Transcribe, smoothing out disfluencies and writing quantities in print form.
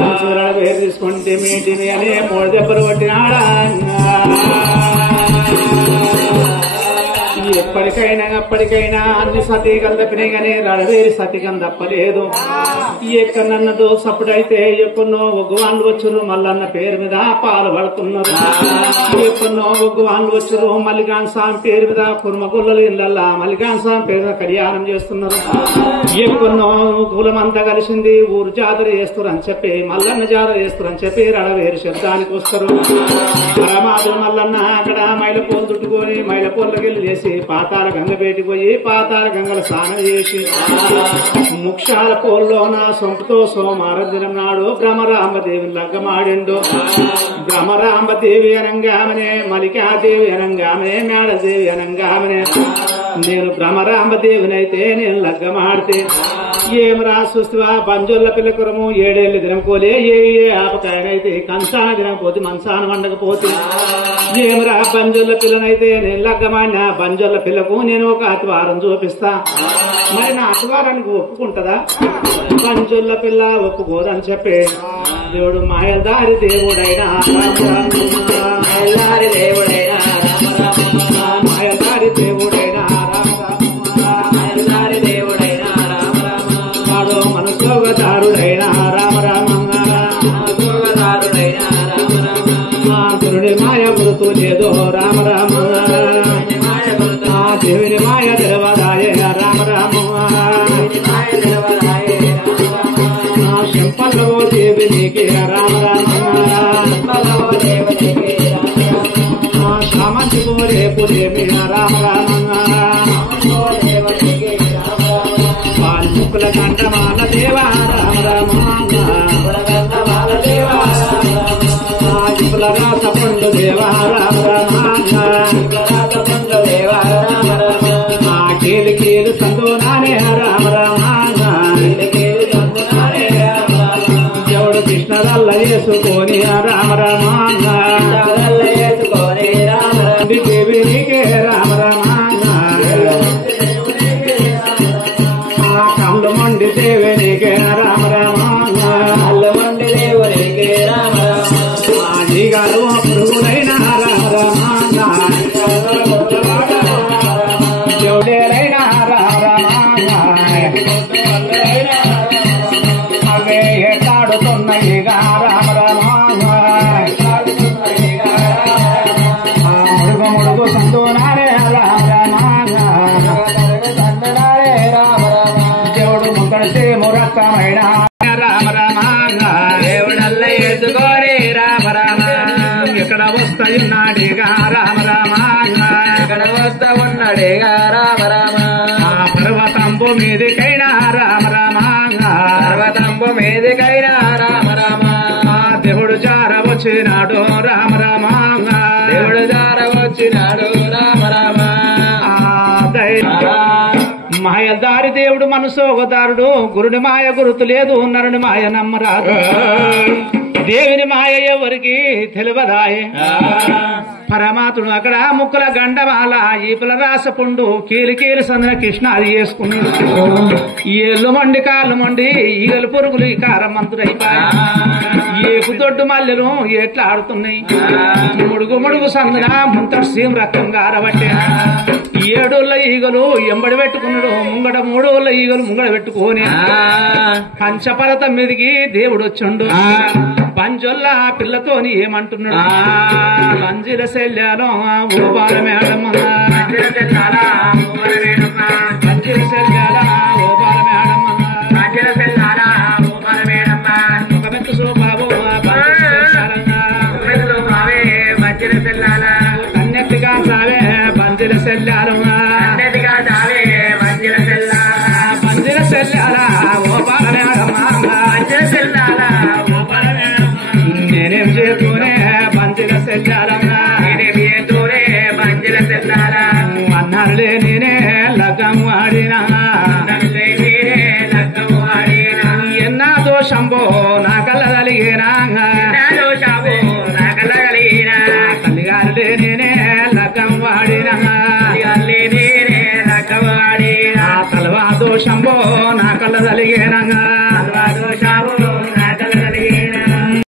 పేరు తీసుకుంటే మీటిని అనే 3 దెబ్బలు కొట్టినాడా ఎప్పటికైనా అప్పటికైనా అన్ని సతీకం తప్పినాయి కానీ రడవేరి సతీకం తప్పలేదు. ఎక్కడన్నా దోసప్పుడైతే ఎప్పుడో ఒగ్గువాన్లు వచ్చురు మల్లన్న పేరు మీద పాలు పడుతున్నారు. ఎప్పుడో ఒగ్గువాన్లు వచ్చురు మల్లికాన్ స్వామి పేరు మీద కుర్మగుళ్ళలు ఇళ్ళల్లా మల్లికాన్ స్వామి పేరు మీద కళ్యాణం చేస్తున్నారు. ఎప్పుడో కులమంతా కలిసింది ఊరు జాతర చేస్తారు అని చెప్పి మల్లన్న జాతర చేస్తారు అని చెప్పి రడవేరి శబ్దానికి వస్తారు. పరమాదు మల్లన్న అక్కడ మైల పూలు చుట్టుకొని మైల పూలకి వెళ్ళి చేసి పాతాల గంగ బయటికి పోయి పాతాల గంగల స్నానం చేసి ముక్షాల పోల్లోన సొంపుతో సోమారంజనం నాడు భ్రమరాంబదేవిని లగ్గమాడిండు. భ్రమరాంబదేవి అనంగామనే మలికాదేవి అనంగామనే మేడదేవి అనంగామనే నేను భ్రమరాంబదేవినైతే నేను లగ్గమాడితే ఏం రాసువా బంజుల పిల్లకురము 7 ఏళ్ళు దినకోలే ఏ ఆపకాయనైతే కంసాన దినకపోతే మంచాన వండకపోతే ఏమరా బంజుల పిల్లనైతే నేను లగ్గమాడిన బంజుల పిల్లకు నేను ఒక అతివారం చూపిస్తా. మరి నా అతివారానికి ఒప్పుకుంటదా? బంజుల పిల్ల ఒప్పుకోదని చెప్పే దేవుడు మాయదారి దేవుడైనా మాయదారి దేవుడైనా మాయదారి దేవుడైనా మాయదారి దేవుడైనా వాడు మనసోగదారుడైనా రామరామదారుడైనా గురుడి మాయ గురుతు లేదో రామరామ దేవుని మాయ దేవరాయ రామరామ శంపల్లో దేవునికి రామరామ సామంతికు రేపు దేవి రామరామ ముక్కుల కంఠమాల దేవా రామరామ రాసపండు దేవా రామరామ కీలు కీలు సంతోనానే రామరామ దేవుడు కృష్ణరల్ల వేసుకొని రామరామ దేవి నీకే రామరామ కళ్ళు మండి దేవి నీకే రామరామ కళ్ళు మండి దేవునికి రామరామ గారు పురుగులైన రామరామ దేవుడేరైన రామరామ అవే ఎట్లాడుతున్నాయి రామరామ ముడుగు ముడుగు సంతోనారే రామరామ దేవుడు ముక్కడితే మురత్తమైన రామరామ దేవుడల్ల ఎదుగోరే రామరామ ఎక్కడ వస్తాయున్నాడేగా రామరామ ఎక్కడ వస్తా ఉన్నాడేగా రామరామ పర్వతంబు మీదికైనా రామరామ పర్వతంబు మీదికైనా రామరామ దేవుడు జార వచ్చినాడు రామరామ దేవుడు జార వచ్చినాడు రామరామ మాయదారి దేవుడు మనసోగదారుడు గురుడి మాయ గురుతు లేదు నరుని మాయ నమ్మరాదు దేవుని మాయ ఎవరికి తెలియదాయే పరమాత్ముడు అక్కడ ముక్కుల గండమాల ఈపుల రాసపుండు కీలు కీలు సందన కృష్ణ అది వేసుకున్నాడు. ఏళ్ళు మండి కాళ్ళు మండి ఈగలు పురుగులు ఈ కారమంతుడైపోయా ఏపు దొడ్డు మల్లెలు ఎట్లా ఆడుతున్నాయి ముడుగు ముడుగు సందన ముంతటి సీమ రక్తం గారబట్టే 7 ఈగలు ఎంబడి పెట్టుకున్నాడు ముంగడ 3 ఈగలు ముంగడ పెట్టుకొని పంచపరతం మీదికి దేవుడు వచ్చిండు. పంజొల్ల పిల్లతోని ఏమంటున్నాడు పంజిల శల్యాలో ఓపాల మేడం పంజిల శల్యాల ఓపాల మేడం ఒక మెత్తు సోబాబు కన్నెత్తిగా సావే పంజిల శల్యాలు పంజిల శల్యాల ఓపాల మేడం నేనేం చేతూనే పంజిల శల్యాలన్నా అన్నారులే నేనే లగ్గం ఆడినా ఎన్నా దోషంబో నా కళ్ళ కలిగేనా కలిగారులే నేనే లగ్గం వాడినా తలవా దోషంబో నా కళ్ళ కలిగేనా